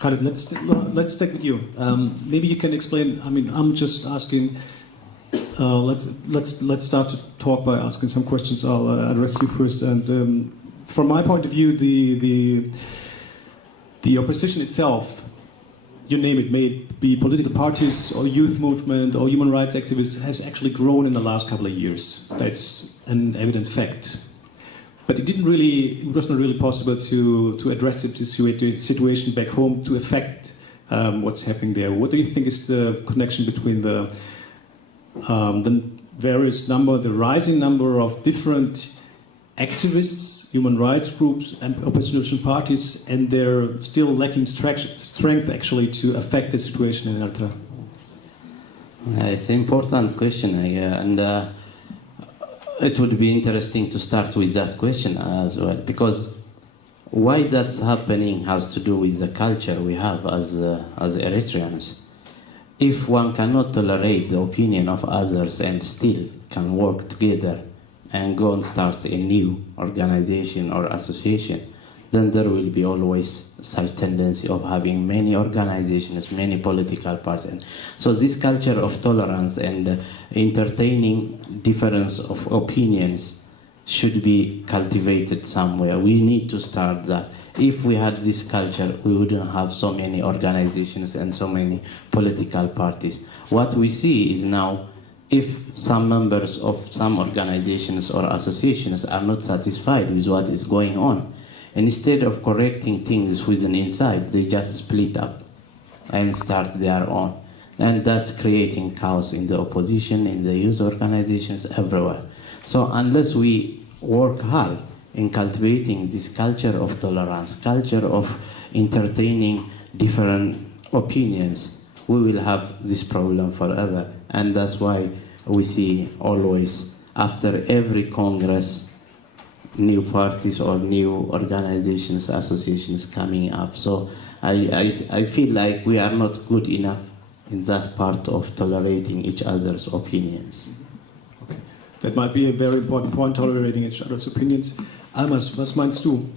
Khalid, let's stick with you. Maybe you can explain. I mean, I'm just asking. Let's start to talk by asking some questions. I'll address you first. And from my point of view, the opposition itself, you name it, may it be political parties or youth movement or human rights activists, has actually grown in the last couple of years. That's an evident fact. But it wasn't really possible to address the situation back home to affect what's happening there. What do you think is the connection between the the rising number of different activists, human rights groups, and opposition parties, and they're still lacking strength actually to affect the situation in Eritrea? It's an important question, and it would be interesting to start with that question as well, because why that's happening has to do with the culture we have as Eritreans. If one cannot tolerate the opinion of others and still can work together and go and start a new organization or association, then there will be always such tendency of having many organizations, many political parties. So this culture of tolerance and entertaining difference of opinions should be cultivated somewhere. We need to start that. If we had this culture, we wouldn't have so many organizations and so many political parties. What we see is now, if some members of some organizations or associations are not satisfied with what is going on, instead of correcting things within inside, they just split up and start their own. And that's creating chaos in the opposition, in the youth organizations, everywhere. So unless we work hard in cultivating this culture of tolerance, culture of entertaining different opinions, we will have this problem forever. And that's why we see always, after every Congress, new parties or new organizations, associations coming up. So I feel like we are not good enough in that part of tolerating each other's opinions. Okay. That might be a very important point, tolerating each other's opinions. Almas, was meinst du?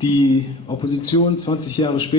Die Opposition 20 Jahre später